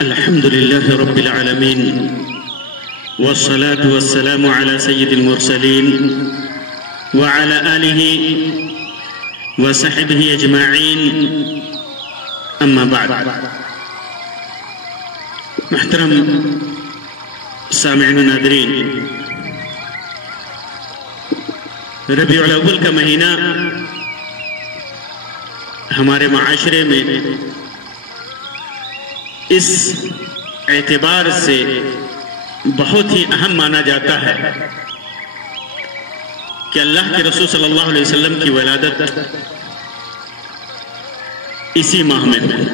الحمد لله رب العالمين والصلاة والسلام على سيد المرسلين وعلى آله وصحبه أجمعين أما بعد. محترم سامعین و ناظرین، ربیع الاول کا مہینہ ہمارے معاشرے میں اس اعتبار سے بہت ہی اہم مانا جاتا ہے کہ اللہ کے رسول صلی اللہ علیہ وسلم کی ولادت اسی ماہ میں ہوئی.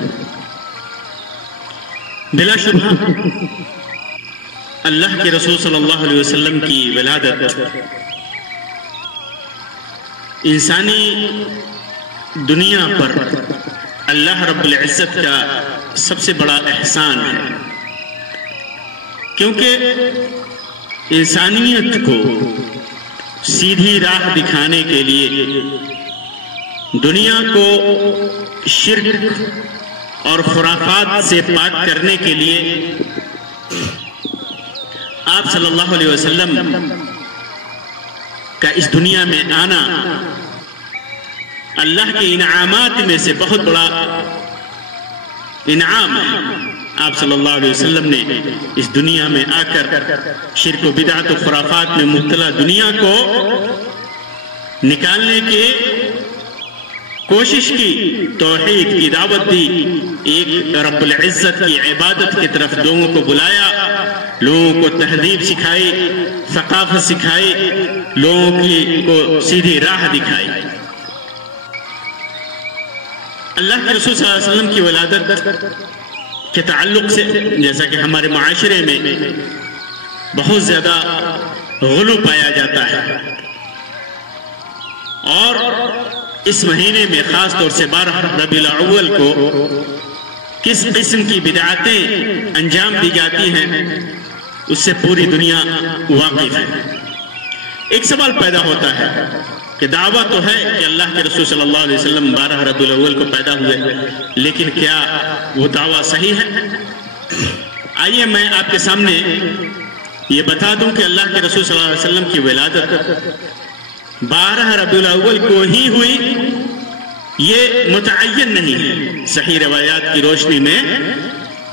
بلا شبہ اللہ کے رسول صلی اللہ علیہ وسلم کی ولادت انسانی دنیا پر اللہ رب العزت کا سب سے بڑا احسان ہے، کیونکہ انسانیت کو سیدھی راہ دکھانے کے لیے، دنیا کو شرک اور خرافات سے پاک کرنے کے لیے آپ صلی اللہ علیہ وسلم کا اس دنیا میں آنا اللہ کے انعامات میں سے بہت بڑا انعام ہے. آپ صلی اللہ علیہ وسلم نے اس دنیا میں آ کر شرک و بدعت و خرافات میں مبتلا دنیا کو نکالنے کی کوشش کی، توحید کی دعوت دی، ایک رب العزت کی عبادت کی طرف لوگوں کو بلایا، لوگوں کو تہذیب سکھائی، ثقافت سکھائی، لوگوں کو سیدھی راہ دکھائی. اللہ کے رسول صلی اللہ علیہ وسلم کی ولادت کے تعلق سے جیسا کہ ہمارے معاشرے میں بہت زیادہ غلو پایا جاتا ہے، اور اس مہینے میں خاص طور سے 12 ربیع الاول کو کس قسم کی بدعاتیں انجام دی جاتی ہیں اس سے پوری دنیا واقف ہے. ایک سوال پیدا ہوتا ہے کہ دعویٰ تو ہے کہ اللہ کے رسول صلی اللہ علیہ وسلم 12 ربیع الاول کو پیدا ہوئے، لیکن کیا وہ دعویٰ صحیح ہے؟ آئیے میں آپ کے سامنے یہ بتا دوں کہ اللہ کے رسول صلی اللہ علیہ وسلم کی ولادت 12 ربیع الاول کو ہی ہوئی، یہ متعین نہیں ہے. صحیح روایات کی روشنی میں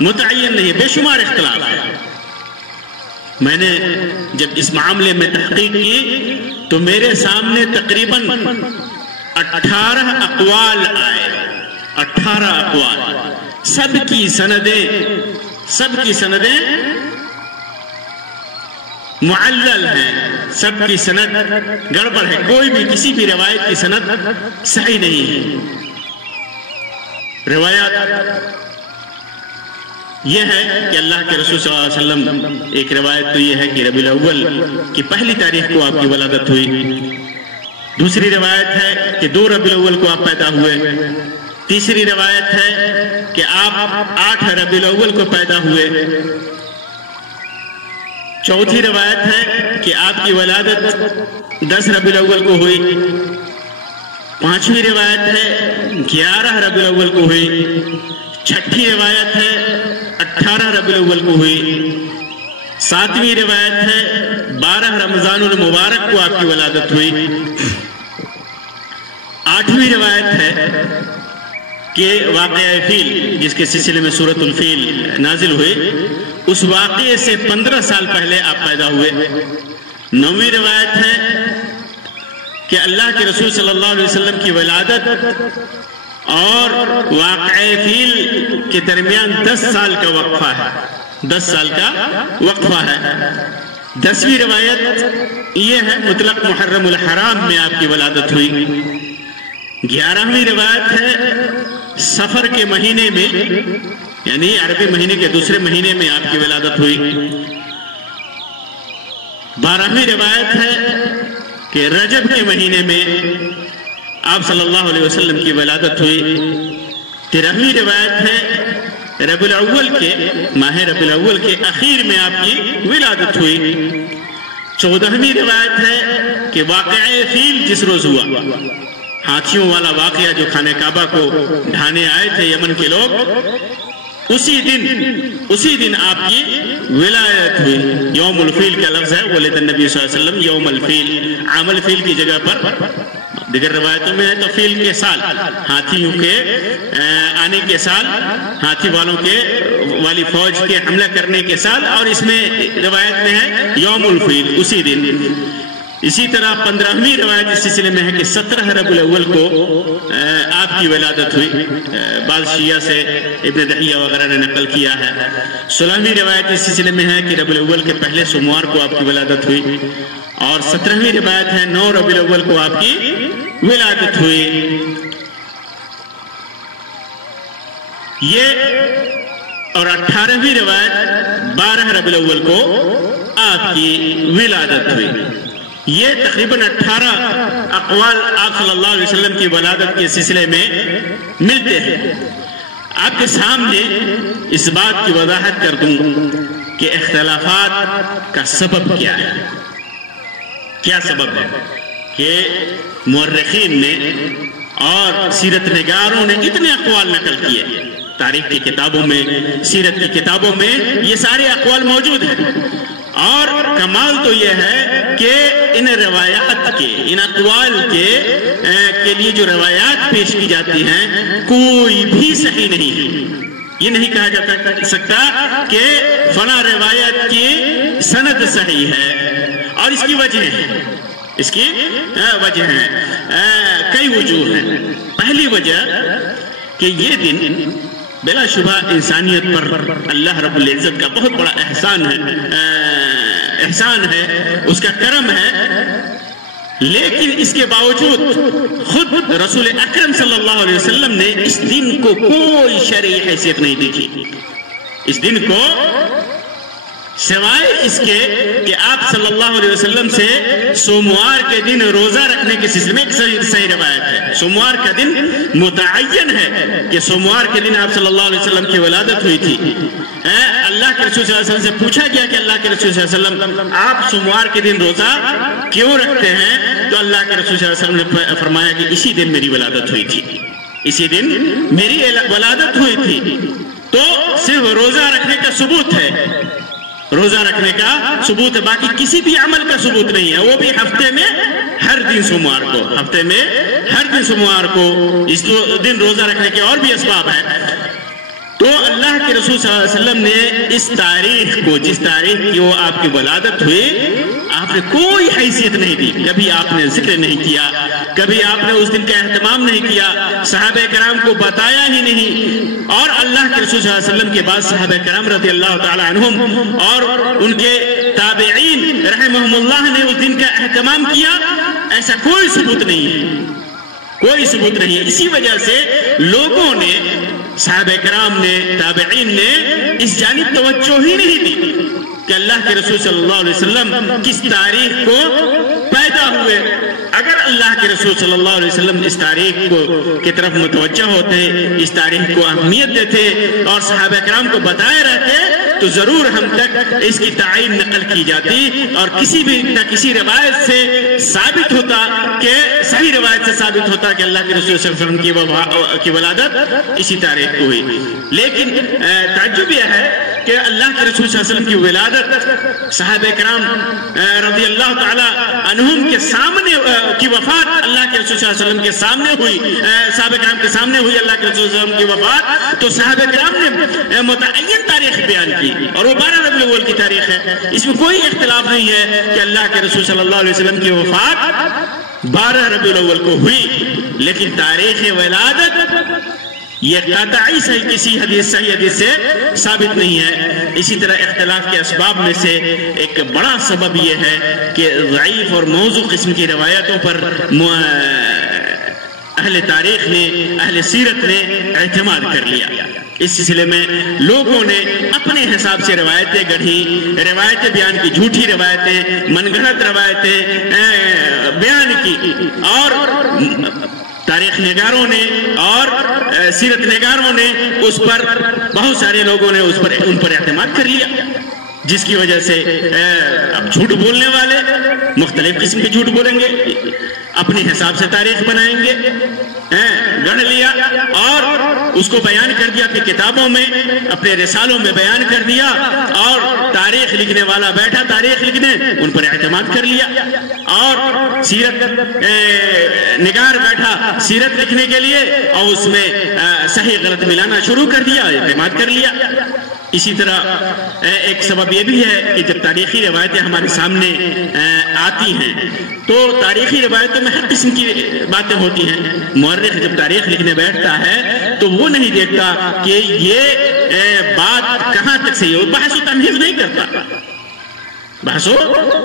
متعین نہیں ہے، بے شمار اختلاف ہے. میں نے جب اس معاملے میں تحقیق کی تو میرے سامنے تقریباً 18 اقوال آئے. 18 اقوال، سب کی سندیں معلل ہیں، سب کی سند گڑبڑ ہے، کوئی بھی کسی بھی روایت کی سند صحیح نہیں ہے. روایات یہ ہے کہ اللہ کے رسول صلی اللہ علیہ وسلم، ایک روایت تو یہ ہے کہ ربیع الاول کی پہلی تاریخ کو آپ کی ولادت ہوئی. دوسری روایت ہے کہ 2 ربیع الاول کو آپ پیدا ہوئے. تیسری روایت ہے کہ آپ 8 ربیع الاول کو پیدا ہوئے. چوتھی روایت ہے کہ آپ کی ولادت 10 ربیع الاول کو ہوئی. پانچویں روایت ہے 11 ربیع الاول کو ہوئی. چھٹی روایت ہے 18 ربیع الاول کو ہوئی. ساتویں روایت ہے 12 رمضان المبارک کو آپ کی ولادت ہوئی. آٹھویں روایت ہے کہ واقعہ فیل جس کے سلسلے میں سورۃ الفیل نازل ہوئی، اس واقعے سے 15 سال پہلے آپ پیدا ہوئے. نویں روایت ہے کہ اللہ کے رسول صلی اللہ علیہ وسلم کی ولادت اور واقعہ فیل کے درمیان 10 سال کا وقفہ ہے. 10 سال کا وقفہ ہے. 10ویں روایت یہ ہے مطلق محرم الحرام میں آپ کی ولادت ہوئی. 11ویں روایت ہے سفر کے مہینے میں، یعنی عربی مہینے کے دوسرے مہینے میں آپ کی ولادت ہوئی. 12ویں روایت ہے کہ رجب کے مہینے میں آپ صلی اللہ علیہ وسلم کی ولادت ہوئی. 13ویں روایت ہے ربیع الاول کے ماہ ربیع الاول کے اخیر میں آپ کی ولادت ہوئی. 14ویں روایت ہے کہ واقعہ فیل جس روز ہوا، ہاتھیوں والا واقعہ جو خانہ کعبہ کو ڈھانے آئے تھے یمن کے لوگ، اسی دن آپ کی ولایت ہوئی. یوم الفیل کا لفظ ہے ولد النبی صلی اللہ علیہ وسلم یوم الفیل. عام الفیل کی جگہ پر دیگر روایتوں میں ہے تو فیل کے سال، ہاتھیوں کے آنے کے سال، ہاتھی والوں کے والی فوج کے حملہ کرنے کے سال، اور اس میں روایت میں ہے یوم الفیل، اسی دن. اسی طرح 15ویں روایت اس سلسلے میں ہے کہ 17 ربیع الاول کو آپ کی ولادت ہوئی. بعض شیعہ سے ابن دحیہ وغیرہ نے نقل کیا ہے. 16ویں روایت اس سلسلے میں ہے کہ ربیع الاول کے پہلے سوموار کو آپ کی ولادت ہوئی. اور 17ویں روایت ہے 9 ربیع الاول کو آپ کی ولادت ہوئی. یہ اور 18ویں روایت 12 ربیع الاول کو آپ کی ولادت ہوئی. یہ تقریباً 18 اقوال آپ صلی اللہ علیہ وسلم کی ولادت کے سلسلے میں ملتے ہیں. آپ کے سامنے اس بات کی وضاحت کر دوں کہ اختلافات کا سبب کیا ہے. کیا سبب ہے کہ مورخین نے اور سیرت نگاروں نے اتنے اقوال نقل کیے. تاریخ کی کتابوں میں، سیرت کی کتابوں میں یہ سارے اقوال موجود ہیں. اور کمال تو یہ ہے کہ ان روایات کے، ان اقوال کے لیے جو روایات پیش کی جاتی ہیں کوئی بھی صحیح نہیں ہے. یہ نہیں کہا جا سکتا کہ فلاں روایت کی سند صحیح ہے. اور اس کی وجہ ہے، اس کی وجہ ہے، کئی وجوہ ہیں. پہلی وجہ کہ یہ دن بلا شبہ انسانیت پر اللہ رب العزت کا بہت بڑا احسان ہے، اس کا کرم ہے. لیکن اس کے باوجود خود رسول اکرم صلی اللہ علیہ وسلم نے اس دن کو کوئی شرعی حیثیت نہیں دیکھی. اس دن کو سوائے اس کے کہ آپ صلی اللہ علیہ وسلم سے سوموار کے دن روزہ رکھنے کے سلسلے میں ایک صحیح روایت ہے. سوموار کا دن متعین ہے کہ سوموار کے دن آپ صلی اللہ علیہ وسلم کی ولادت ہوئی تھی. اللہ کے رسول صلی اللہ علیہ وسلم سے پوچھا گیا کہ اللہ کے رسول صلی اللہ علیہ وسلم آپ سوموار کے دن روزہ کیوں رکھتے ہیں؟ تو اللہ کے رسول صلی اللہ علیہ وسلم نے فرمایا کہ اسی دن میری ولادت ہوئی تھی، اسی دن میری ولادت ہوئی تھی. تو صرف روزہ رکھنے کا ثبوت ہے، روزہ رکھنے کا ثبوت ہے، باقی کسی بھی عمل کا ثبوت نہیں ہے. وہ بھی ہفتے میں ہر دن سوموار کو، ہفتے میں ہر دن سوموار کو اس دن روزہ رکھنے کے اور بھی اسباب ہیں. تو اللہ کے رسول صلی اللہ علیہ وسلم نے اس تاریخ کو، جس تاریخ کی وہ آپ کی ولادت ہوئی، آپ نے کوئی حیثیت نہیں دی. کبھی آپ نے ذکر نہیں کیا، کبھی آپ نے اس دن کا اہتمام نہیں کیا، صحابہ کرام کو بتایا ہی نہیں. اور اللہ کے رسول صلی اللہ علیہ وسلم کے بعد صحابہ کرام رضی اللہ تعالی عنہم اور ان کے تابعین رحمہم اللہ نے اس دن کا اہتمام کیا، ایسا کوئی ثبوت نہیں ہے، کوئی ثبوت نہیں ہے. اسی وجہ سے لوگوں نے، صحابہ کرام نے، تابعین نے اس جانب توجہ ہی نہیں دی کہ اللہ کے رسول صلی اللہ علیہ وسلم کس تاریخ کو پیدا ہوئے. اگر اللہ کے رسول صلی اللہ علیہ وسلم اس تاریخ کو کی طرف متوجہ ہوتے، اس تاریخ کو اہمیت دیتے اور صحابہ کرام کو بتائے رہتے، تو ضرور ہم تک اس کی تعین نقل کی جاتی اور کسی بھی نہ کسی روایت سے ثابت ہوتا، کہ صحیح روایت سے ثابت ہوتا کہ اللہ کے رسول صلی اللہ علیہ وسلم کی ولادت اسی تاریخ کو ہوئی. لیکن تعجب یہ ہے کہ اللہ کے رسول صلی اللہ علیہ وسلم کی ولادت صحابہ کرام رضی اللہ تعالی عنہم کے سامنے کی وفات اللہ کے رسول صلی اللہ علیہ وسلم کے سامنے ہوئی، صحابہ کرام کے سامنے ہوئی اللہ کے رسول صلی اللہ علیہ وسلم کی وفات. تو صحابہ کرام نے متعین تاریخ بیان کی اور وہ 12 ربیع الاول کی تاریخ ہے. اس میں کوئی اختلاف نہیں ہے کہ اللہ کے رسول صلی اللہ علیہ وسلم کی وفات 12 ربیع الاول کو ہوئی. لیکن تاریخ ولادت یہ قطعی صحیح کسی صحیح حدیث سے ثابت نہیں ہے. اسی طرح اختلاف کے اسباب میں سے ایک بڑا سبب یہ ہے کہ ضعیف اور موضوع قسم کی روایتوں پر اہل تاریخ نے، اہل سیرت نے اعتماد کر لیا. اس سلسلے میں لوگوں نے اپنے حساب سے روایتیں گڑھی، روایتیں بیان کی، جھوٹی روایتیں، من گھڑت روایتیں بیان کی. اور تاریخ نگاروں نے اور سیرت نگاروں نے اس پر، بہت سارے لوگوں نے ان پر اعتماد کر لیا، جس کی وجہ سے اب جھوٹ بولنے والے مختلف قسم کے جھوٹ بولیں گے، اپنے حساب سے تاریخ بنائیں گے، گڑھ لیا. اور اس کو بیان کر دیا اپنی کتابوں میں، اپنے رسالوں میں بیان کر دیا، اور تاریخ لکھنے والا بیٹھا تاریخ لکھنے، ان پر اعتماد کر لیا، اور سیرت نگار بیٹھا سیرت لکھنے کے لیے، اور اس میں صحیح غلط ملانا شروع کر دیا، اعتماد کر لیا۔ اسی طرح ایک سبب یہ بھی ہے کہ جب تاریخی روایتیں ہمارے سامنے آتی ہیں تو تاریخی روایتوں میں ہر قسم کی باتیں ہوتی ہیں۔ مورخ جب تاریخ لکھنے بیٹھتا ہے تو وہ نہیں دیکھتا کہ یہ بات کہاں تک صحیح ہے، وہ بحث و تمہیز نہیں کرتا، بحث و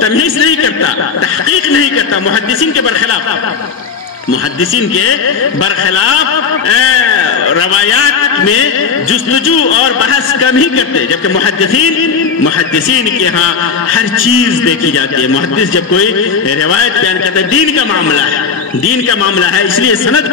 تمہیز نہیں کرتا، تحقیق نہیں کرتا، محدثین کے برخلاف روایات میں جستجو اور بحث کم ہی کرتے، جبکہ محدثین کے ہاں ہر چیز دیکھی جاتی ہے۔ محدث جب کوئی روایت بیان کرتا ہے، دین کا معاملہ ہے، اس لیے سند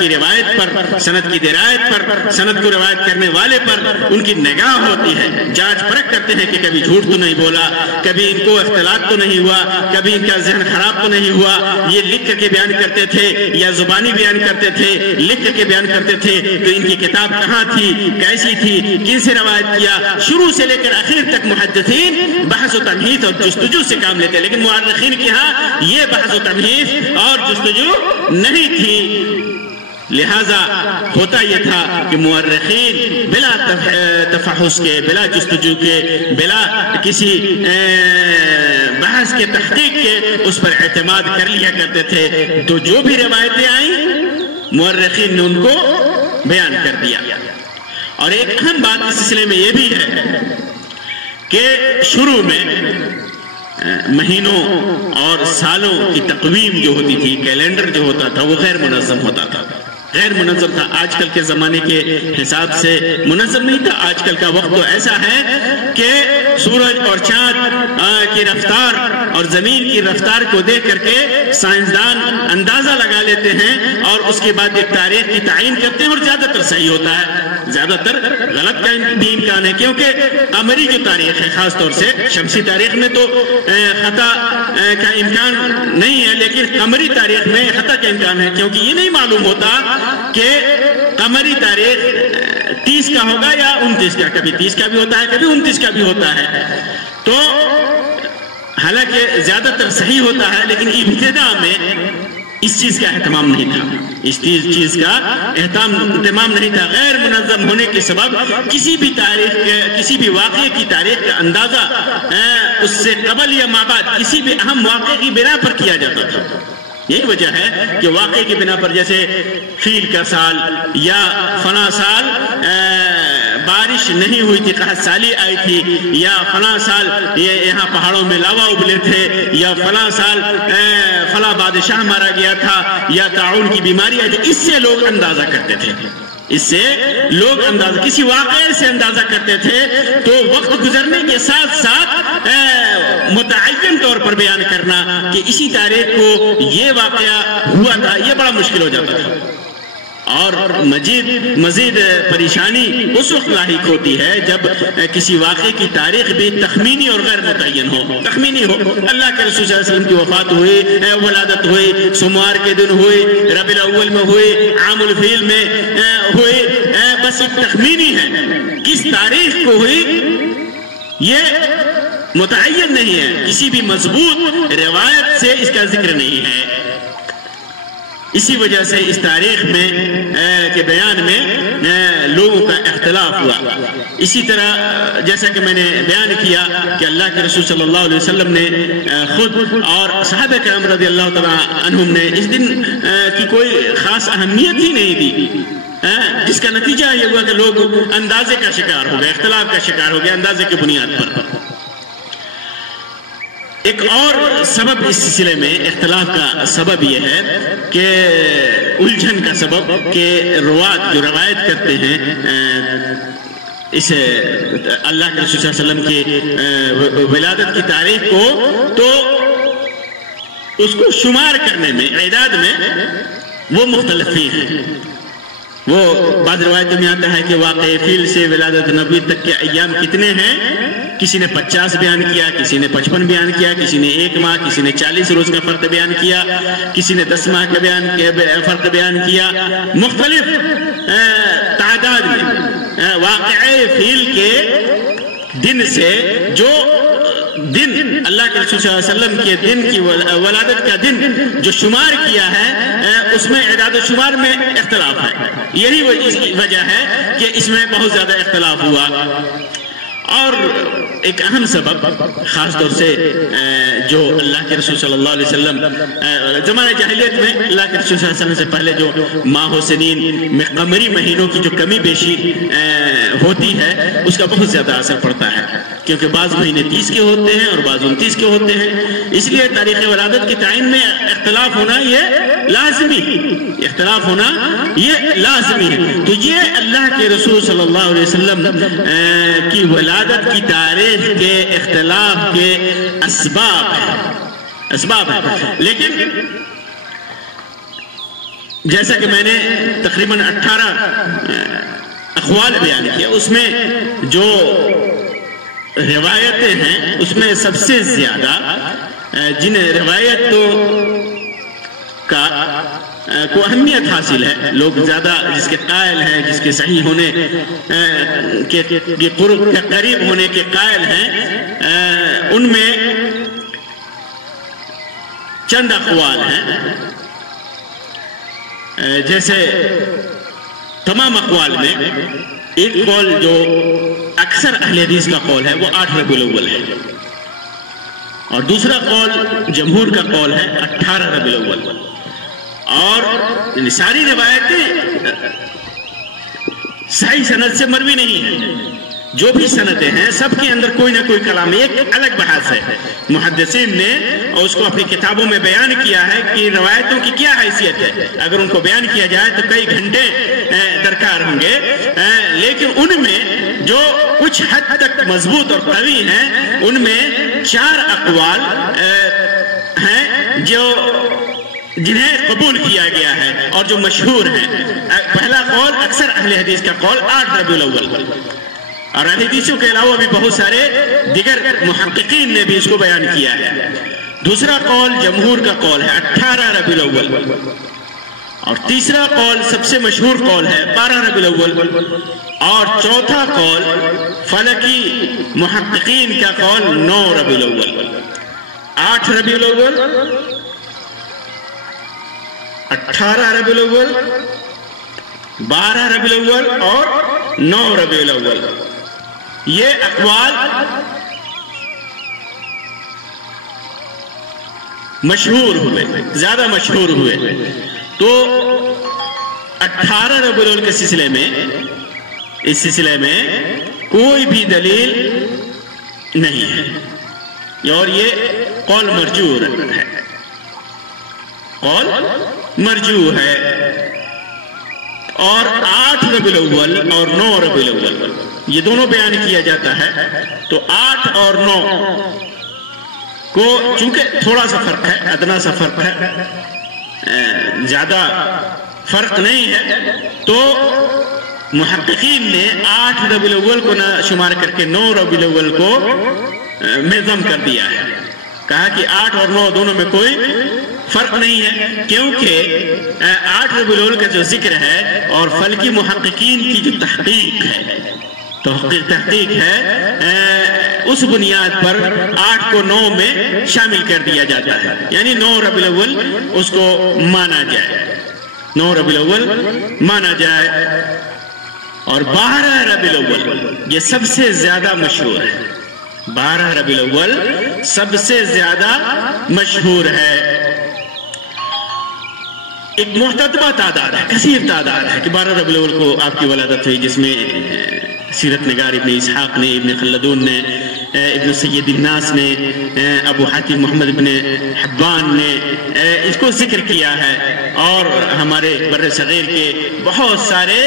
کی روایت پر، سند کی درایت پر، سند کو روایت کرنے والے پر ان کی نگاہ ہوتی ہے، جانچ پرکھ کرتے ہیں کہ کبھی جھوٹ تو نہیں بولا، کبھی ان کو اختلاط تو نہیں ہوا، کبھی ان کا ذہن خراب تو نہیں ہوا، یہ لکھ کر کے بیان کرتے تھے یا زبانی بیان کرتے تھے، لکھ کر کے بیان کرتے تھے تو ان کی کتاب کہاں تھی، کیسی تھی، کن سے روایت کیا، شروع سے لے کر آخر تک محدثین بحث و تمہیز اور جستجو سے کام لیتے، لیکن مورخین کے ہاں یہ بحث و تمہیز اور جستجو نہیں تھی۔ لہذا ہوتا یہ تھا کہ مورخین بلا تفحص کے، بلا جستجو کے، بلا کسی بحث کے، تحقیق کے اس پر اعتماد کر لیا کرتے تھے، تو جو بھی روایتیں آئیں مورخین نے ان کو بیان کر دیا۔ اور ایک اہم بات اس سلسلے میں یہ بھی ہے کہ شروع میں مہینوں اور سالوں کی تقویم جو ہوتی تھی، کیلنڈر جو ہوتا تھا، وہ غیر منظم ہوتا تھا، غیر منظم تھا، آج کل کے زمانے کے حساب سے منظم نہیں تھا۔ آج کل کا وقت تو ایسا ہے کہ سورج اور چاند کی رفتار اور زمین کی رفتار کو دیکھ کر کے سائنسدان اندازہ لگا لیتے ہیں اور اس کے بعد ایک تاریخ کی تعین کرتے ہیں، اور زیادہ تر صحیح ہوتا ہے، زیادہ تر غلط کا بھی امکان ہے، کیونکہ قمری جو تاریخ ہے، خاص طور سے شمسی تاریخ میں تو خطا کا امکان نہیں ہے، لیکن قمری تاریخ میں خطا کا امکان ہے، کیونکہ یہ نہیں معلوم ہوتا کہ قمری تاریخ 30 کا ہوگا یا 29 کا، کبھی 30 کا بھی ہوتا ہے، کبھی 29 کا بھی ہوتا ہے، تو حالانکہ زیادہ تر صحیح ہوتا ہے، لیکن ابتدا میں اس چیز کا اہتمام نہیں تھا، اس چیز کا اہتمام نہیں تھا۔ غیر منظم ہونے کے سبب کسی بھی تاریخ کسی بھی واقعے کی تاریخ کا اندازہ اس سے قبل یا ما بعد کسی بھی اہم واقعے کی بنا پر کیا جاتا تھا۔ یہی وجہ ہے کہ واقعے کی بنا پر جیسے فیل کا سال یا فلاں سال بارش نہیں ہوئی تھی، قحط سالی آئی تھی، یا فلاں سال یہاں پہاڑوں میں لاوا ابلے تھے، یا فلاں سال فلاں بادشاہ مارا گیا تھا، یا طاعون کی بیماری آئی تھی، اس سے لوگ اندازہ کرتے تھے، کسی واقعے سے اندازہ کرتے تھے، تو وقت گزرنے کے ساتھ ساتھ متعین طور پر بیان کرنا کہ اسی تاریخ کو یہ واقعہ ہوا تھا، یہ بڑا مشکل ہو جاتا تھا۔ اور مزید پریشانی اس وقت لاحق ہوتی ہے جب کسی واقعے کی تاریخ بھی تخمینی اور غیر متعین ہو، تخمینی ہو، اللہ کے رسول صلی اللہ علیہ وسلم کی وفات ہوئی، ولادت ہوئی، سموار کے دن ہوئی، ربیع الاول میں ہوئی، عام الفیل میں ہوئی، بس ایک تخمینی ہے، کس تاریخ کو ہوئی یہ متعین نہیں ہے، کسی بھی مضبوط روایت سے اس کا ذکر نہیں ہے۔ اسی وجہ سے اس تاریخ میں کے بیان میں لوگوں کا اختلاف ہوا۔ اسی طرح جیسا کہ میں نے بیان کیا کہ اللہ کے رسول صلی اللہ علیہ وسلم نے خود اور صحابہ کرام رضی اللہ تعالیٰ عنہم نے اس دن کی کوئی خاص اہمیت ہی نہیں دی، جس کا نتیجہ یہ ہوا کہ لوگ اندازے کا شکار ہو گئے، اختلاف کا شکار ہو گئے اندازے کی بنیاد پر۔ ایک اور سبب اس سلسلے میں اختلاف کا سبب یہ ہے کہ الجھن کا سبب کہ روات جو روایت کرتے ہیں اس اللہ کے رسول صلی اللہ علیہ وسلم کی ولادت کی تاریخ کو، تو اس کو شمار کرنے میں، اعداد میں وہ مختلف ہیں۔ وہ بعض روایتوں میں آتا ہے کہ واقع فیل سے ولادت نبی تک کے ایام کتنے ہیں؟ کسی نے 50 بیان کیا، کسی نے 55 بیان کیا، کسی نے 1 ماہ، کسی نے 40 روز کا فرق بیان کیا، کسی نے 10 ماہ کا فرق بیان کیا، مختلف تعداد میں واقع فیل کے دن سے جو دن اللہ کے رسول صلی اللہ علیہ وسلم کے دن کی ولادت کا دن جو شمار کیا ہے اس میں اعداد و شمار میں اختلاف ہے. یہی وجہ ہے کہ اس میں بہت زیادہ اختلاف ہوا. اور ایک اہم سبب خاص طور سے جو اللہ کے رسول صلی اللہ علیہ وسلم زمانہ جاہلیت میں اللہ کے رسول صلی اللہ علیہ وسلم سے پہلے جو ماہ و سنین میں قمری مہینوں کی جو کمی بیشی ہوتی ہے اس کا بہت زیادہ اثر پڑتا ہے، کیونکہ بعض مہینے 30 کے ہوتے ہیں اور بعض 29 کے ہوتے ہیں. اس لیے تاریخ ولادت کی تعین میں اختلاف ہونا یہ لازمی ہے. تو یہ اللہ کے رسول صلی اللہ علیہ وسلم کی ولادت کی تاریخ کے اختلاف کے اسباب ہیں. لیکن جیسا کہ میں نے تقریباً 18 اقوال بیان کیا، اس میں جو روایتیں ہیں اس میں سب سے زیادہ جن روایت کو اہمیت حاصل ہے، لوگ زیادہ جس کے قائل ہیں، جس کے صحیح ہونے کے قریب ہونے کے قائل ہیں، ان میں چند اقوال ہیں. جیسے تمام اقوال میں ایک قول جو اکثر اہل حدیث کا قول ہے وہ 8 ربیع الاول ہے، اور دوسرا قول جمہور کا قول ہے 18 ربیع الاول. اور ساری روایتیں صحیح سند سے مروی نہیں ہیں. جو بھی سندیں ہیں سب کے اندر کوئی نہ کوئی کلام ہے. ایک الگ بحث ہے، محدثین نے اس کو اپنی کتابوں میں بیان کیا ہے کہ روایتوں کی کیا حیثیت ہے. اگر ان کو بیان کیا جائے تو کئی گھنٹے درکار ہوں گے، لیکن ان میں جو کچھ حد تک مضبوط اور قوی ہیں ان میں 4 اقوال ہیں جنہیں قبول کیا گیا ہے اور جو مشہور ہیں. پہلا قول اکثر اہل حدیث کا قول 8 ربیع الاول، اور اہل حدیثوں کے علاوہ بھی بہت سارے دیگر محققین نے بھی اس کو بیان کیا ہے. دوسرا قول جمہور کا قول ہے 18 ربیع الاول، اور تیسرا قول سب سے مشہور قول ہے 12 ربیع الاول، اور چوتھا قول فلکی محققین کا قول 9 ربیع الاول. 8 ربیع الاول، 18 ربیع الاول، 12 ربیع الاول اور 9 ربیع الاول. یہ اقوال مشہور ہوئے، زیادہ مشہور ہوئے. تو 18 ربیع الاول کے سلسلے میں اس سلسلے میں کوئی بھی دلیل نہیں ہے، اور یہ قول مرجوح ہے، قول مرجوح ہے. اور 8 ربیع الاول اور 9 ربیع الاول یہ دونوں بیان کیا جاتا ہے. تو 8 اور 9 کو چونکہ تھوڑا سا فرق ہے، ادنا سا فرق ہے، زیادہ فرق نہیں ہے، تو محققین نے 8 ربیع الاول کو نہ شمار کر کے 9 ربیع الاول کو میں ضم کر دیا ہے. کہا کہ 8 اور 9 دونوں میں کوئی فرق نہیں ہے، کیونکہ 8 ربیع الاول کا جو ذکر ہے اور فلکی محققین کی جو تحقیق ہے اس بنیاد پر 8 کو 9 میں شامل کر دیا جاتا ہے. یعنی 9 ربیع الاول اس کو مانا جائے، 9 ربیع الاول مانا جائے. اور 12 ربیع الاول یہ سب سے زیادہ مشہور ہے، 12 ربیع الاول سب سے زیادہ مشہور ہے. ایک محتدبہ تعداد ہے، کثیر تعداد ہے کہ 12 ربیع الاول کو آپ کی ولادت ہوئی، جس میں سیرت نگار ابن اسحاق نے، ابن خلدون نے، ابن سید الناس نے، ابو حاتم محمد ابن حبان نے اس کو ذکر کیا ہے، اور ہمارے بر صغیر کے بہت سارے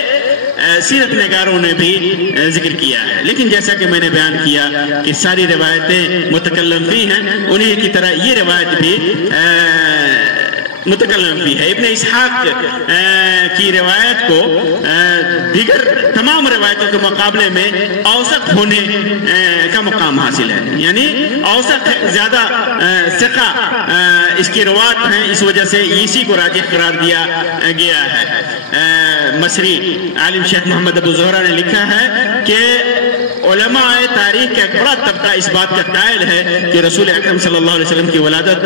سیرت نگاروں نے بھی ذکر کیا ہے. لیکن جیسا کہ میں نے بیان کیا کہ ساری روایتیں متکلم فی ہیں، انہیں کی طرح یہ روایت بھی متکلم بھی ہے۔ ابن اسحاق کی روایت کو دیگر تمام روایتوں کے مقابلے میں اوثق ہونے کا مقام حاصل ہے، یعنی اوثق زیادہ ثقہ اس کی روایت ہیں، اس وجہ سے اسی کو راجح قرار دیا گیا ہے۔ مصری عالم شیخ محمد ابو زہرہ نے لکھا ہے کہ علماء تاریخ کا ایک بڑا طبقہ اس بات کا قائل ہے کہ رسول اکرم صلی اللہ علیہ وسلم کی ولادت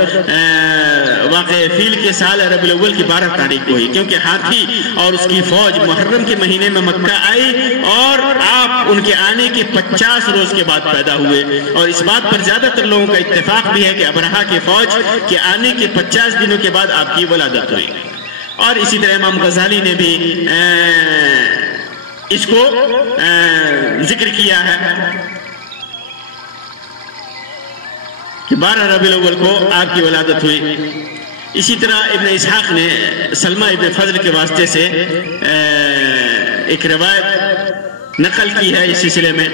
واقع فیل کے سال ربیع الاول کی 12 تاریخ کو ہوئی، کیونکہ ہاتھی اور اس کی فوج محرم کے مہینے میں مکہ آئی اور آپ ان کے آنے کے 50 روز کے بعد پیدا ہوئے، اور اس بات پر زیادہ تر لوگوں کا اتفاق بھی ہے کہ ابرہہ کی فوج کے آنے کے 50 دنوں کے بعد آپ کی ولادت ہوئی۔ اور اسی طرح امام غزالی نے بھی اس کو ذکر کیا ہے کہ 12 ربیع الاول کو آپ کی ولادت ہوئی۔ اسی طرح ابن اسحاق نے سلمہ ابن فضل کے واسطے سے ایک روایت نقل کی ہے اس سلسلے میں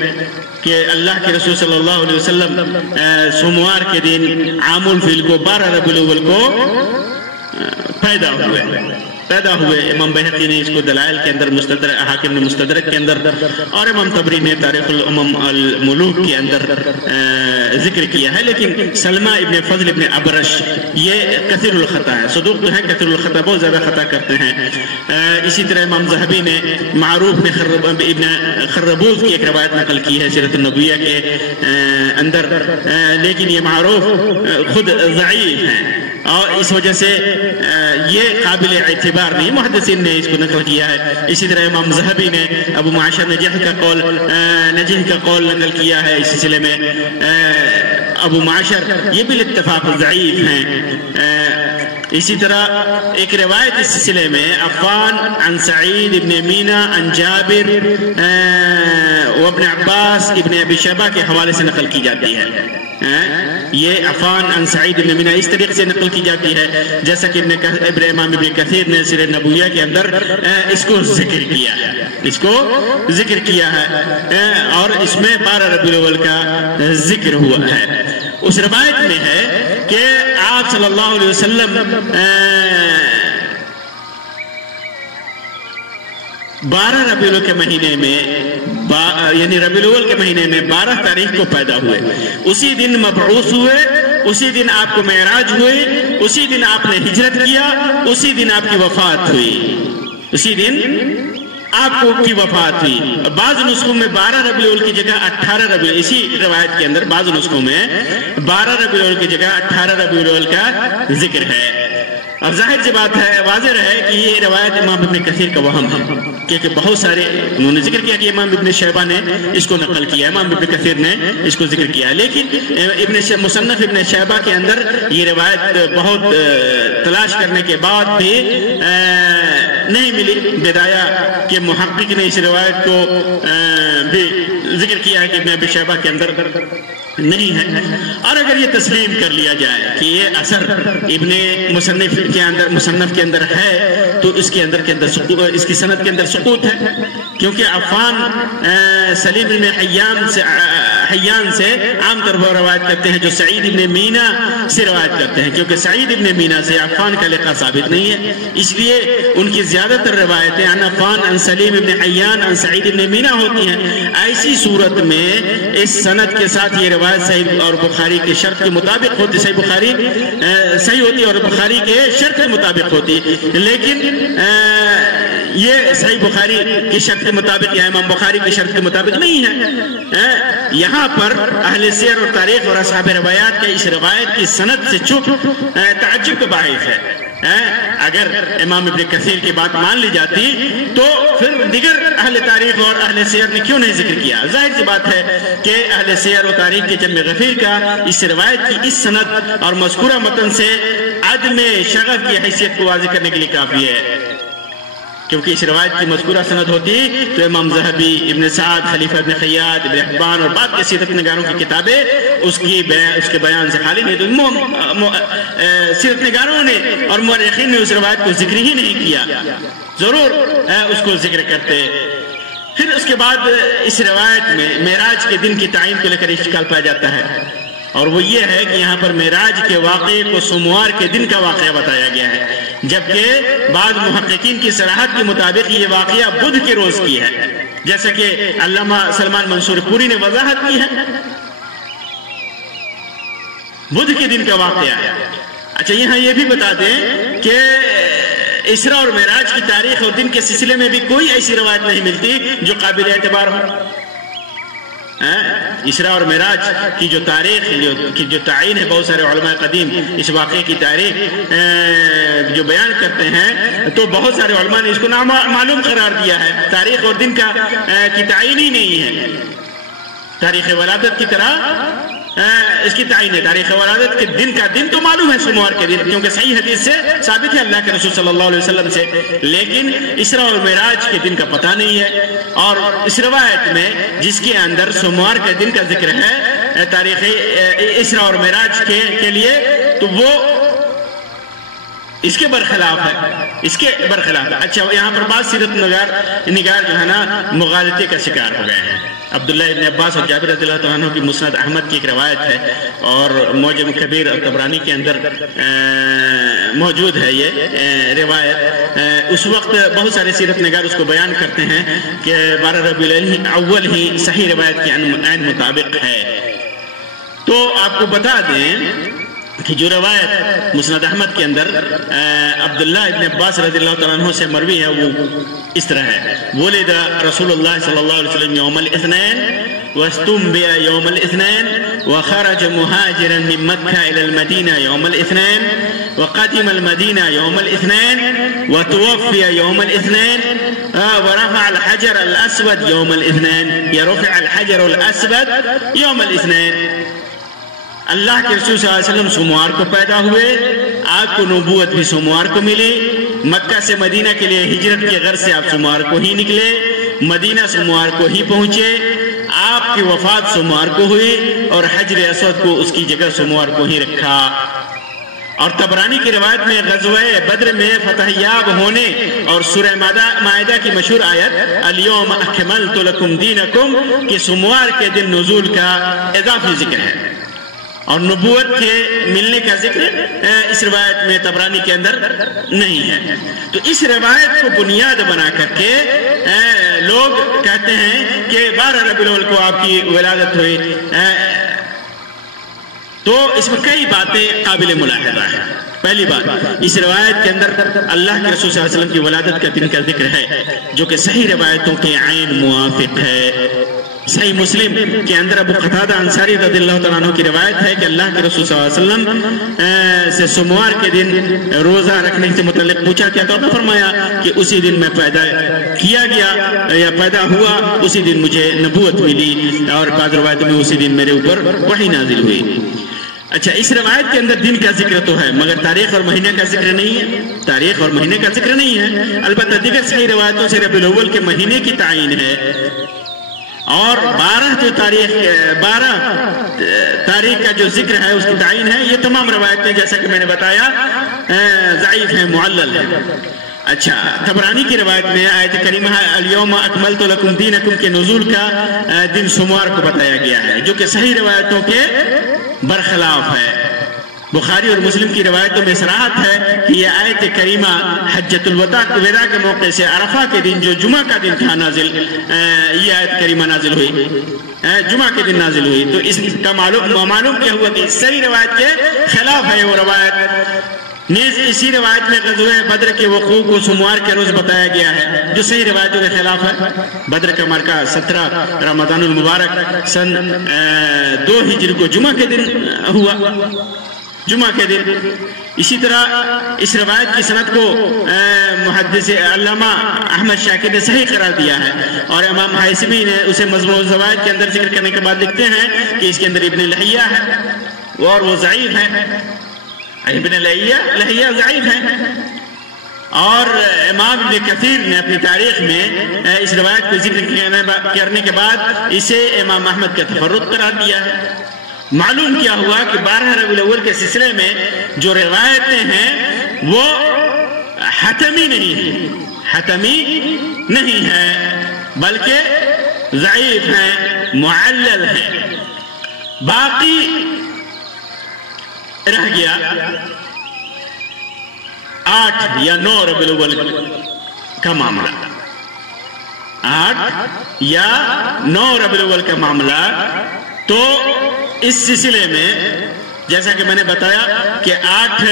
کہ اللہ کے رسول صلی اللہ علیہ وسلم سوموار کے دن عام الفیل کو 12 ربیع الاول کو پیدا ہوئے۔ امام بہقی نے اس کو دلائل کے اندر، مستدرک حاکم نے مستدرک کے اندر، اور امام طبری نے تاریخ الامم الملوک کے اندر ذکر کیا ہے۔ لیکن سلمہ ابن فضل ابن ابرش یہ کثیر الخطا ہے، صدوق تو ہے، کثیر الخطا، بہت زیادہ خطا کرتے ہیں۔ اسی طرح امام ذہبی نے معروف ابن خربوز کی ایک روایت نقل کی ہے سیرت النبویہ کے اندر، لیکن یہ معروف خود ضعیف ہیں اور اس وجہ سے یہ قابل اعتبار نہیں، محدثین نے اس کو نقل کیا ہے۔ اسی طرح امام ذہبی نے ابو معاشر نجیح کا قول نقل کیا ہے اس سلسلے میں۔ ابو معاشر یہ بالاتفاق ضعیف ہیں۔ اسی طرح ایک روایت اس سلسلے میں عفان عن سعید ابن مینا عن جابر وابن عباس ابن ابی شیبہ کے حوالے سے نقل کی جاتی ہے۔ یہ عفان عن سعید ابن مینا اس طریقے سے نقل کی جاتی ہے جیسا کہ امام ابن کثیر نے سیرۃ النبویہ کے اندر اس کو ذکر کیا ہے، اور اس میں 12 ربیع الاول کا ذکر ہوا ہے۔ اس روایت میں ہے کہ آپ صلی اللہ علیہ وسلم 12 ربیع الاول کے مہینے میں، یعنی ربیع الاول کے مہینے میں 12 تاریخ کو پیدا ہوئے، اسی دن مبعوث ہوئے، اسی دن آپ کو معراج ہوئی، اسی دن آپ نے ہجرت کیا، اسی دن آپ کی وفات ہوئی، اسی دن آپ کی وفات ہوئی۔ بعض نسخوں میں 12 ربیع الاول کی جگہ 18 ربیع، اسی روایت کے اندر بعض نسخوں میں 12 ربیع الاول کی جگہ 18 ربیع الاول کا ذکر ہے۔ اب ظاہر سی بات ہے، واضح رہے کہ یہ روایت امام ابن کثیر کا وہم ہے، کیونکہ بہت سارے انہوں نے ذکر کیا کہ امام ابن شیبہ نے اس کو نقل کیا، امام ابن کثیر نے اس کو ذکر کیا، لیکن مصنف ابن شیبہ کے اندر یہ روایت بہت تلاش کرنے کے بعد بھی نہیں ملی۔ بدایہ کے محقق نے اس روایت کو بھی ذکر کیا ہے کہ ابن ابی شیبہ کے اندر نہیں ہے، اور اگر یہ تسلیم کر لیا جائے کہ یہ اثر ابن مصنف کے اندر ہے تو اس کی سند کے اندر سقوط ہے، کیونکہ عفان سلیم بن حیان سے عام طور پر روایت کرتے ہیں جو سعید ابن مینا سے روایت کرتے ہیں، کیونکہ سعید ابن مینا سے عفان کا لقب ثابت نہیں ہے، اس لیے ان کی زیادہ تر روایتیں عن عفان عن سلیم ابن حیان عن سعید ابن مینا ہوتی ہیں۔ ایسی صورت میں اس سند کے ساتھ یہ روایت صحیح اور بخاری کے شرط کے مطابق ہوتی، صحیح ہوتی اور بخاری کے شرط کے مطابق ہوتی، لیکن یہ صحیح بخاری کی شرط کے مطابق یا امام بخاری کی شرط کے مطابق نہیں ہے۔ یہاں پر اہل سیر اور تاریخ اور اصحاب روایات کے اس روایت کی سند سے چپ تعجب کا باعث ہے۔ اگر امام ابن کثیر کی بات مان لی جاتی تو پھر دیگر اہل تاریخ اور اہل سیر نے کیوں نہیں ذکر کیا؟ ظاہر سی بات ہے کہ اہل سیر و تاریخ کے جمع غفیر کا اس روایت کی اس سند اور مذکورہ متن سے عدم شغف کی حیثیت کو واضح کرنے کے لیے کافی ہے، کیونکہ اس روایت کی مذکورہ سند ہوتی تو امام ذہبی، ابن سعد، خلیفہ ابن خیاط، ابن حبان اور بعد کے سیرت نگاروں کی کتابیں اس کے بیان سے خالی نہیں، تو سیرت نگاروں نے اور مورخین نے اس روایت کو ذکر ہی نہیں کیا، ضرور اس کو ذکر کرتے۔ پھر اس کے بعد اس روایت میں معراج کے دن کی تعین کو لے کر اشکال پایا جاتا ہے اور وہ یہ ہے کہ یہاں پر معراج کے واقعے کو سوموار کے دن کا واقعہ بتایا گیا ہے، جبکہ بعض محققین کی صراحت کے مطابق یہ واقعہ بدھ کے روز کی ہے، جیسا کہ علامہ سلمان منصور پوری نے وضاحت کی ہے، بدھ کے دن کا واقعہ ہے۔ اچھا، یہاں یہ بھی بتا دیں کہ اسراء اور معراج کی تاریخ اور دن کے سلسلے میں بھی کوئی ایسی روایت نہیں ملتی جو قابل اعتبار ہو۔ اسراء اور معراج کی جو تاریخ کی جو تعین ہے، بہت سارے علماء قدیم اس واقعے کی تاریخ جو بیان کرتے ہیں تو بہت سارے علماء نے اس کو نامعلوم قرار دیا ہے، تاریخ اور دن کی تعین ہی نہیں ہے۔ تاریخ ولادت کی طرح اس کی تعین ہے، تاریخ ولادت کے دن کا دن تو معلوم ہے سوموار کے دن، کیونکہ صحیح حدیث سے ثابت ہے اللہ کے رسول صلی اللہ علیہ وسلم سے، لیکن اسراء اور معراج کے دن کا پتہ نہیں ہے۔ اور اس روایت میں جس کے اندر سوموار کے دن کا ذکر ہے تاریخ اسراء اور معراج کے لیے، تو وہ اس کے برخلاف ہے، اچھا، یہاں پر بعض سیرت نگار جو ہے نا مغالطے کا شکار ہو گئے ہیں۔ عبداللہ ابن عباس اور جابر رضی اللہ عنہ کی مسند احمد کی ایک روایت ہے، اور معجم کبیر اور طبرانی کے اندر موجود ہے یہ روایت۔ اس وقت بہت سارے سیرت نگار اس کو بیان کرتے ہیں کہ 12 ربیع الاول ہی صحیح روایت کے عین مطابق ہے۔ تو آپ کو بتا دیں کہ جو روایت مسند احمد کے اندر عبداللہ ابن عباس رضی اللہ عنہ سے مروی ہے وہ اس طرح ہے: ولد رسول اللہ صلی اللہ علیہ وسلم یوم الاثنین واستنبئ یوم الاثنین وخرج مهاجرا من مکہ الى المدینہ یوم الاثنین وقدم المدینہ یوم الاثنین وتوفی یوم الاثنین ورفع الحجر الاسود یوم الاثنین یا رفع الحجر الاسود یوم الاثنین۔ اللہ کے رسول صلی اللہ علیہ وسلم سوموار کو پیدا ہوئے، آپ کو نبوت بھی سوموار کو ملی، مکہ سے مدینہ کے لیے ہجرت کے غرض سے آپ سوموار کو ہی نکلے، مدینہ سوموار کو ہی پہنچے، آپ کی وفات سوموار کو ہوئی، اور حجر اسود کو اس کی جگہ سوموار کو ہی رکھا۔ اور طبرانی کی روایت میں غزوہ بدر میں فتح یاب ہونے اور سورہ مائدہ کی مشہور آیت الیوم اکملت لکم دینکم کہ سوموار کے دن نزول کا اضافی ذکر ہے، اور نبوت کے ملنے کا ذکر اس روایت میں طبرانی کے اندر نہیں ہے۔ تو اس روایت کو بنیاد بنا کر کے لوگ کہتے ہیں کہ 12 ربیع الاول کو آپ کی ولادت ہوئی، تو اس میں کئی باتیں قابل ملاحظہ ہیں۔ پہلی بات، اس روایت کے اندر اللہ کے رسول صلی اللہ علیہ وسلم کی ولادت کا دن کا ذکر ہے، جو کہ صحیح روایتوں کے عین موافق ہے۔ صحیح مسلم کے اندر ابو قتادہ انصاری رضی اللہ عنہ کی روایت ہے کہ اللہ کے رسول صلی اللہ علیہ وسلم سے سوموار کے دن روزہ رکھنے سے متعلق پوچھا گیا تو انہوں نے فرمایا کہ اسی دن میں پیدا کیا گیا یا پیدا ہوا، اسی دن مجھے نبوت ملی، اور بعض روایت میں اسی دن میرے اوپر وحی نازل ہوئی۔ اچھا، اس روایت کے اندر دن کا ذکر تو ہے مگر تاریخ اور مہینے کا ذکر نہیں ہے، تاریخ اور مہینے کا ذکر نہیں ہے۔ البتہ دیگر صحیح روایتوں سے ربیع الاول کے مہینے کی تعین ہے، اور 12 تاریخ کا جو ذکر ہے اس کی تعین ہے۔ یہ تمام روایتیں جیسا کہ میں نے بتایا ضعیف ہیں، معلل ہیں۔ اچھا، طبرانی کی روایت میں آیت کریمہ الیوم اکملت لکم دینکم کے نزول کا دن سوموار کو بتایا گیا ہے، جو کہ صحیح روایتوں کے برخلاف ہے۔ بخاری اور مسلم کی روایتوں میں صراحت ہے کہ یہ آیت کریمہ حجۃ الوداع کے موقع سے عرفہ کے دن جو جمعہ کا دن تھا یہ آیت کریمہ نازل ہوئی، جمعہ کے دن نازل ہوئی۔ تو اس کا معلوم کیا ہوا کہ صحیح روایت کے خلاف ہے وہ روایت۔ نیز اسی روایت میں غزوہ بدر کے وقوع کو سوموار کے روز بتایا گیا ہے، جو صحیح روایتوں کے خلاف ہے۔ بدر کا معرکہ 17 رمضان المبارک سن 2 ہجری کو جمعہ کے دن ہوا، جمعہ کے دن۔ اسی طرح اس روایت کی سند کو محدث علامہ احمد شاکر نے صحیح قرار دیا ہے، اور امام حیثمی نے اسے مجموع الزوائد کے اندر ذکر کرنے کے بعد لکھتے ہیں کہ اس کے اندر ابن لہیہ ہے اور وہ ضعیف ہے، ابن لہیہ ضعیف ہے۔ اور امام ابن کثیر نے اپنی تاریخ میں اس روایت کو ذکر کرنے کے بعد اسے امام احمد کا تفرد قرار دیا ہے۔ معلوم کیا ہوا کہ 12 ربیع الاول کے سلسلے میں جو روایتیں ہیں وہ حتمی نہیں ہیں بلکہ ضعیف ہیں، معلل ہیں۔ باقی رہ گیا 8 یا 9 ربیع الاول کا معاملہ، 8 یا 9 ربیع الاول کا معاملہ، تو اس سلسلے میں جیسا کہ میں نے بتایا کہ 8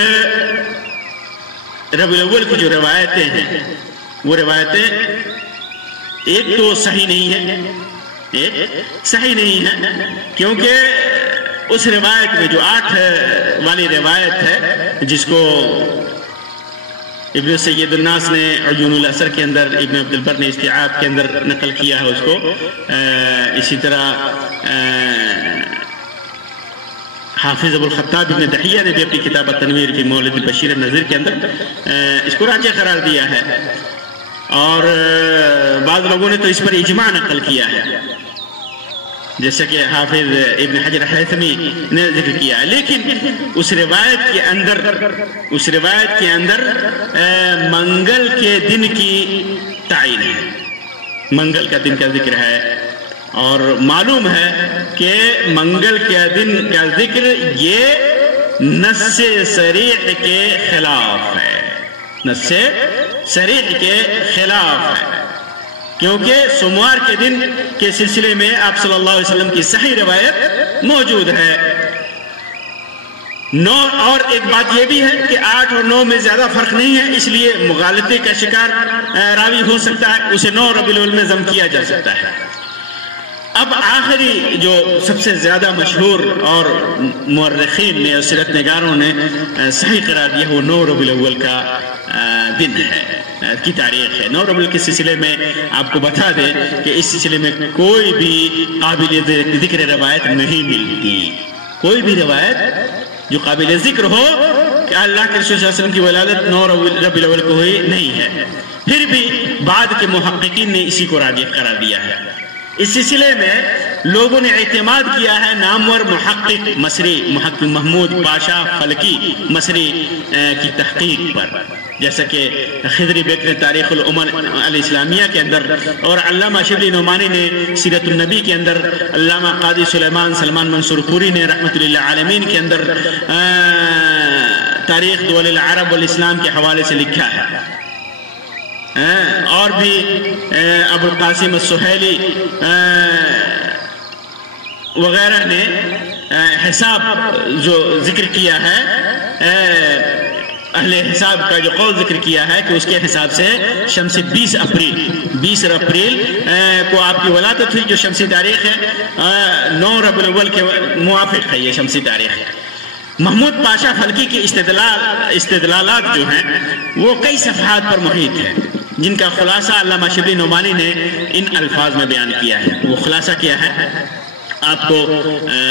ربیع الاول کی جو روایتیں ہیں وہ روایتیں ایک تو صحیح نہیں ہے، کیونکہ اس روایت میں جو 8 والی روایت ہے جس کو ابن سید الناس نے عیون الاثر کے اندر، ابن عبد البر نے استیعاب کے اندر نقل کیا ہے اس کو، اسی طرح حافظ ابو الخطاب ابن دحیہ نے بھی اپنی کتاب التنویر فی مولد البشیر النذیر کے اندر اس کو راجح قرار دیا ہے، اور بعض لوگوں نے تو اس پر اجماع نقل کیا ہے جیسا کہ حافظ ابن حجر الہیثمی نے ذکر کیا ہے، لیکن اس روایت کے اندر منگل کے دن کی تعین ہے، منگل کا دن کا ذکر ہے، اور معلوم ہے کہ منگل کے دن کا ذکر یہ نص صریح کے خلاف ہے، نص صریح کے خلاف ہے، کیونکہ سوموار کے دن کے سلسلے میں آپ صلی اللہ علیہ وسلم کی صحیح روایت موجود ہے۔ 9 اور ایک بات یہ بھی ہے کہ 8 اور 9 میں زیادہ فرق نہیں ہے، اس لیے مغالطے کا شکار راوی ہو سکتا ہے، اسے 9 ربیع الاول میں ضم کیا جا سکتا ہے۔ اب آخری جو سب سے زیادہ مشہور اور مورخین نے اور سیرت نگاروں نے صحیح قرار دیا وہ 9 ربیع الاول کا دن ہے، کی تاریخ ہے۔ 9 ربیع الاول کے سلسلے میں آپ کو بتا دیں کہ اس سلسلے میں کوئی بھی قابل ذکر روایت نہیں ملتی، کوئی بھی روایت جو قابل ذکر ہو کہ اللہ کے رسول صلی اللہ علیہ وسلم کی ولادت 9 ربیع الاول کو ہوئی نہیں ہے۔ پھر بھی بعد کے محققین نے اسی کو راجح قرار دیا ہے۔ اس سلسلے میں لوگوں نے اعتماد کیا ہے نامور محقق مصری، محقق محمود پاشا فلکی مصری کی تحقیق پر، جیسا کہ خضری بیگ نے تاریخ الامم الاسلامیہ کے اندر، اور علامہ شبلی نعمانی نے سیرت النبی کے اندر، علامہ قاضی سلمان منصور پوری نے رحمت للعالمین کے اندر تاریخ دول العرب والاسلام کے حوالے سے لکھا ہے، اور بھی ابو القاسم السہیلی وغیرہ نے حساب جو ذکر کیا ہے، اہل حساب کا جو قول ذکر کیا ہے کہ اس کے حساب سے شمسی 20 اپریل کو آپ کی ولادت ہوئی، جو شمسی تاریخ ہے 9 ربیع الاول کے موافق ہے یہ شمسی تاریخ۔ محمود پاشا فلکی کے استدلالات جو ہیں وہ کئی صفحات پر محیط ہیں، جن کا خلاصہ علامہ شبلی نعمانی نے ان الفاظ میں بیان کیا ہے۔ وہ خلاصہ کیا ہے آپ کو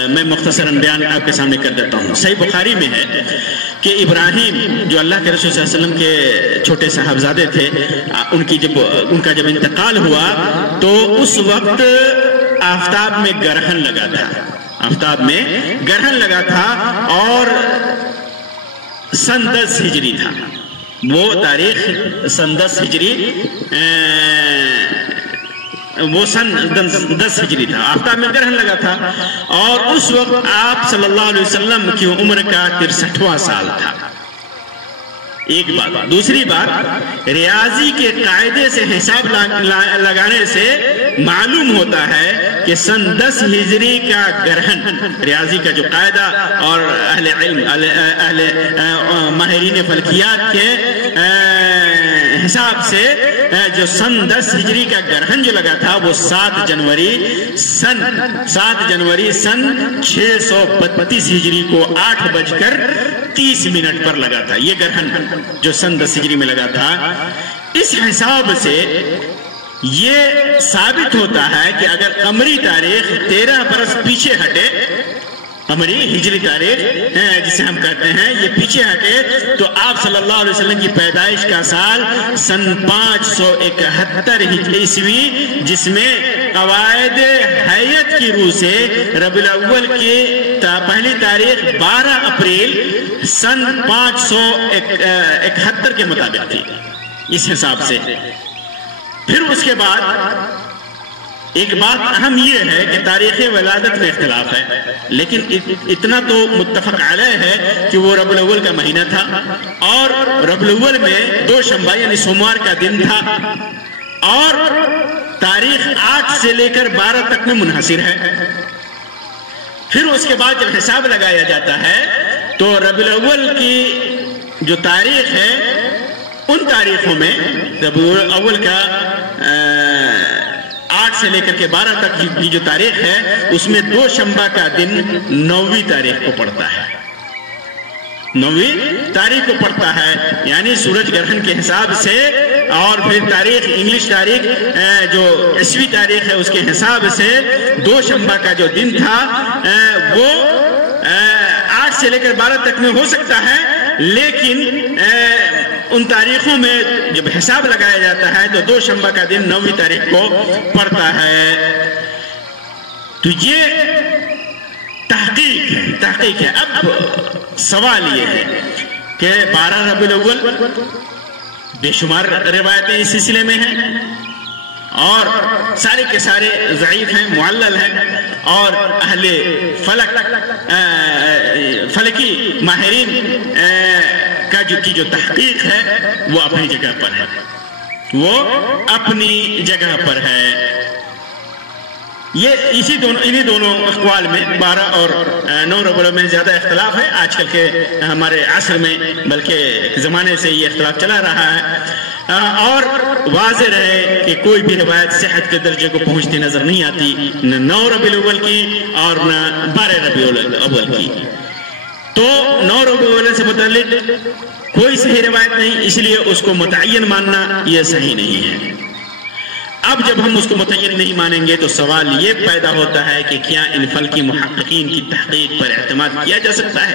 میں مختصراً بیان آپ کے سامنے کر دیتا ہوں۔ صحیح بخاری میں ہے کہ ابراہیم جو اللہ کے رسول صلی اللہ علیہ وسلم کے چھوٹے صاحبزادے تھے، ان کا جب انتقال ہوا تو اس وقت آفتاب میں گرہن لگا تھا، اور سن 10 ہجری تھا، وہ تاریخ سن 10 ہجری تھا، آفتاب میں گرہن لگا تھا، اور اس وقت آپ صلی اللہ علیہ وسلم کی عمر کا 63واں سال تھا۔ ایک بات، دوسری بات، ریاضی کے قاعدے سے حساب لگانے سے معلوم ہوتا ہے کہ سن 10 ہجری کا گرہن، ریاضی کا جو قاعدہ اور اہل علم ماہرین فلکیات کے حساب سے جو سن 10 ہجری کا گرہن جو لگا تھا وہ 7 جنوری سن 632 ہجری کو 8:30 پر لگا تھا۔ یہ گرہن جو سن 10 ہجری میں لگا تھا، اس حساب سے یہ ثابت ہوتا ہے کہ اگر قمری تاریخ 13 برس پیچھے ہٹے، قمری ہجری تاریخ جسے ہم کہتے ہیں یہ پیچھے ہٹے، تو آپ صلی اللہ علیہ وسلم کی پیدائش کا سال سن 571 عیسوی، جس میں قواعد حیت کی روح سے ربیع الاول کی پہلی تاریخ 12 اپریل سن 571 کے مطابق تھی، اس حساب سے۔ پھر اس کے بعد ایک بات اہم یہ ہے کہ تاریخ ولادت میں اختلاف ہے، لیکن اتنا تو متفق علیہ ہے کہ وہ ربیع الاول کا مہینہ تھا، اور ربیع الاول میں 2 شنبہ یعنی سوموار کا دن تھا، اور تاریخ 8 سے لے کر 12 تک میں منحصر ہے۔ پھر اس کے بعد جب حساب لگایا جاتا ہے تو ربیع الاول کی جو تاریخ ہے ان تاریخوں میں ربیع الاول کا 8 سے لے کر کے 12 تک کی جو تاریخ ہے اس میں 2 شنبہ کا دن 9ویں تاریخ کو پڑتا ہے، 9ویں تاریخ کو پڑتا ہے، یعنی سورج گرہن کے حساب سے، اور پھر تاریخ انگلش تاریخ جو عیسوی تاریخ ہے اس کے حساب سے 2 شنبہ کا جو دن تھا وہ 8 سے لے کر 12 تک میں ہو سکتا ہے، لیکن ان تاریخوں میں جب حساب لگایا جاتا ہے تو 2 شنبہ کا دن 9ویں تاریخ کو پڑتا ہے۔ تو یہ تحقیق ہے۔ اب سوال یہ ہے کہ 12 ربیع الاول بے شمار روایتیں اس سلسلے میں ہیں، اور سارے کے سارے ضعیف ہیں، معلل ہیں، اور اہل فلکی ماہرین کی جو تحقیق ہے وہ اپنی جگہ پر ہے، وہ اپنی جگہ پر ہے۔ یہ انہی دونوں اقوال میں 12 اور 9 ربیع الاول میں زیادہ اختلاف ہے آج کل کے ہمارے عصر میں، بلکہ زمانے سے یہ اختلاف چلا رہا ہے، اور واضح رہے کہ کوئی بھی روایت صحت کے درجے کو پہنچتی نظر نہیں آتی، نہ 9 ربیع الاول کی اور نہ 12 ربیع الاول کی۔ تو 9 ربیع الاول سے متعلق کوئی صحیح روایت نہیں، اس لیے اس کو متعین ماننا یہ صحیح نہیں ہے۔ اب جب ہم اس کو متعین نہیں مانیں گے تو سوال یہ پیدا ہوتا ہے کہ کیا ان فلکی محققین کی تحقیق پر اعتماد کیا جا سکتا ہے،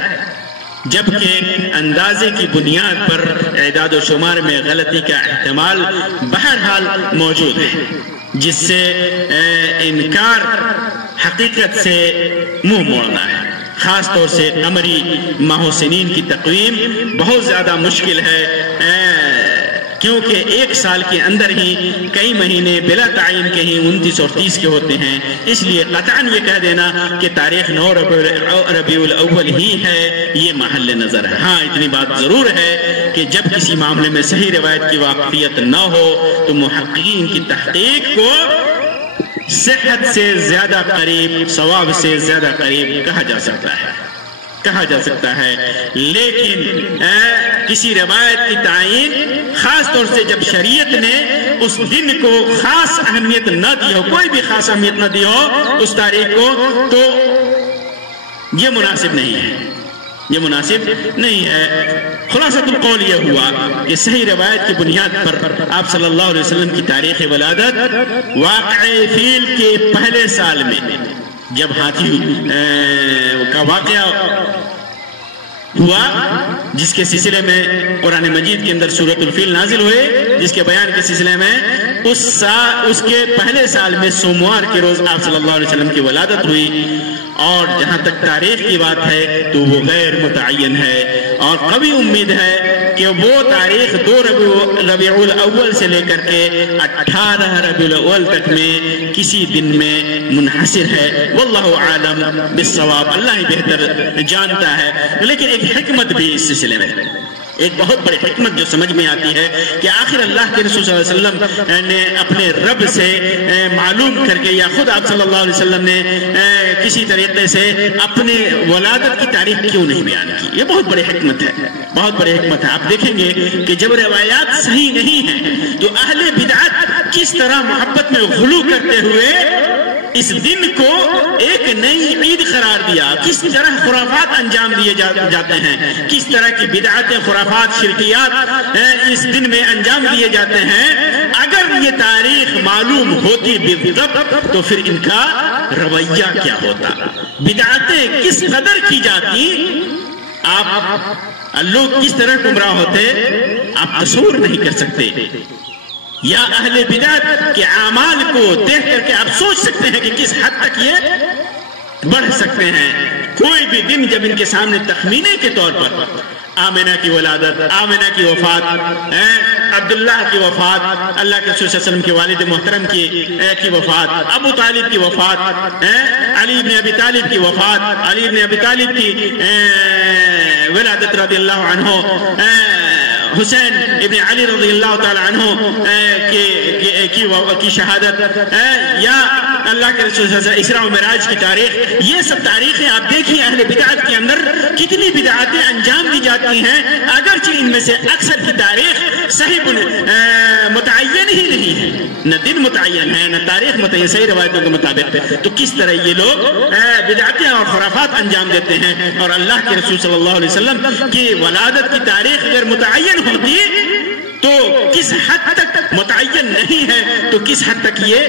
جبکہ اندازے کی بنیاد پر اعداد و شمار میں غلطی کا احتمال بہرحال موجود ہے، جس سے انکار حقیقت سے منہ موڑنا ہے۔ خاص طور سے قمری ماہ و سنین کی تقویم بہت زیادہ مشکل ہے، کیونکہ ایک سال کے اندر ہی کئی مہینے بلا تعین کے ہی 29 اور 30 کے ہوتے ہیں، اس لیے قطعاً یہ کہہ دینا کہ تاریخ 9 ربیع الاول ہی ہے یہ محل نظر ہے۔ ہاں اتنی بات ضرور ہے کہ جب کسی معاملے میں صحیح روایت کی واقفیت نہ ہو تو محققین کی تحقیق کو صحت سے زیادہ قریب، صواب سے زیادہ قریب کہا جا سکتا ہے، لیکن کسی روایت کی تعین خاص طور سے جب شریعت نے اس دن کو خاص اہمیت نہ دی ہو، کوئی بھی خاص اہمیت نہ دی ہو اس تاریخ کو، تو یہ مناسب نہیں ہے۔ خلاصۃ القول یہ ہوا کہ صحیح روایت کی بنیاد پر آپ صلی اللہ علیہ وسلم کی تاریخ ولادت واقع فیل کے پہلے سال میں جب ہاتھی کا واقعہ ہوا، جس کے سلسلے میں قرآن مجید کے اندر سورۃ الفیل نازل ہوئے، جس کے بیان کے سلسلے میں اس کے پہلے سال میں سوموار کے روز آپ صلی اللہ علیہ وسلم کی ولادت ہوئی، اور جہاں تک تاریخ کی بات ہے تو وہ غیر متعین ہے، اور قوی امید ہے کہ وہ تاریخ 2 ربیع الاول سے لے کر کے 18 ربیع الاول تک میں کسی دن میں منحصر ہے۔ واللہ عالم بالصواب، اللہ ہی بہتر جانتا ہے۔ لیکن ایک حکمت بھی اس سلسلے میں، ایک بہت بڑی حکمت جو سمجھ میں آتی ہے کہ آخر اللہ کے رسول صلی اللہ علیہ وسلم نے اپنے رب سے معلوم کر کے، یا خود آپ صلی اللہ علیہ وسلم نے کسی طریقے سے اپنے ولادت کی تاریخ کیوں نہیں بیان کی، یہ بہت بڑی حکمت ہے، بہت بڑی حکمت ہے۔ آپ دیکھیں گے کہ جب روایات صحیح نہیں ہیں تو اہل بدعت کس طرح محبت میں غلو کرتے ہوئے اس دن کو ایک نئی عید قرار دیا، کس طرح خرافات انجام دیے جاتے ہیں، کس طرح کی بدعات، خرافات، شرکیات اس دن میں انجام دیے جاتے ہیں۔ اگر یہ تاریخ معلوم ہوتی بالضبط تو پھر ان کا رویہ کیا ہوتا، بدعتیں کس قدر کی جاتی، آپ لوگ کس طرح گمراہ ہوتے آپ تصور نہیں کر سکتے۔ یا اہل بدعت کے اعمال کو دیکھ کر کے آپ سوچ سکتے ہیں کہ کس حد تک یہ بڑھ سکتے ہیں۔ کوئی بھی دن جب ان کے سامنے تخمینے کے طور پر آمنہ کی ولادت، آمنہ کی وفات، عبداللہ کی وفات، اللہ کے رسول صلی اللہ علیہ وسلم کے والد محترم کی وفات، ابو طالب کی وفات، علی بن ابی طالب کی وفات، علی بن ابی طالب کی ولادت رضی اللہ عنہ، حسین ابن علی رضی اللہ تعالی عنہ کی شہادت، یا اللہ کے رسول صلی اللہ علیہ وسلم اسراء و معراج کی تاریخ، یہ سب تاریخیں آپ دیکھیں اہل بدعت کے اندر کتنی بدعاتیں انجام دی جاتی ہیں، اگرچہ ان میں سے اکثر کی تاریخ صحیح متعین ہی نہیں ہے، نہ دن متعین ہے نہ تاریخ متعین صحیح روایتوں کے مطابق، تو کس طرح یہ لوگ بدعتیں اور خرافات انجام دیتے ہیں۔ اور اللہ کے رسول صلی اللہ علیہ وسلم کی ولادت کی تاریخ اگر متعین ہوتی تو کس حد تک متعین نہیں ہے تو کس حد تک یہ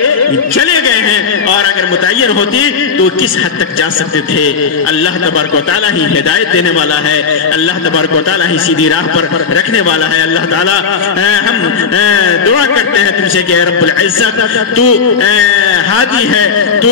چلے گئے ہیں، اور اگر متعین ہوتی تو کس حد تک جا سکتے تھے۔ اللہ تبارک و تعالیٰ ہی ہدایت دینے والا ہے، اللہ تبارک و تعالیٰ ہی سیدھی راہ پر رکھنے والا ہے۔ اللہ تعالیٰ ہم دعا کرتے ہیں تم سے کہ اے رب العزت تو ہادی ہے، تو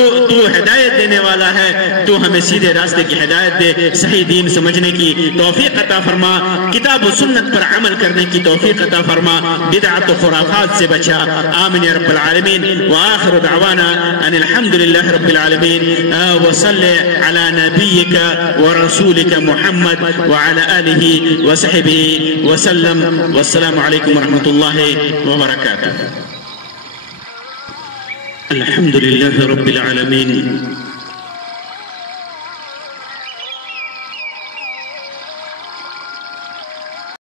ہدایت دینے والا ہے، تو ہمیں سیدھے راستے کی ہدایت دے، صحیح دین سمجھنے کی توفیق عطا فرما، کتاب و سنت پر عمل کرنے کی توفیق عطا فرما، بدعت و خرافات سے بچا، آمین یا رب العالمین۔ وآخر دعوانا ان الحمدللہ رب العالمین، وصلی علی نبیک ورسولک محمد وعلی آلہ وصحبہ وسلم، والسلام علیکم ورحمۃ اللہ وبرکاتہ۔ الحمدللہ رب العالمین۔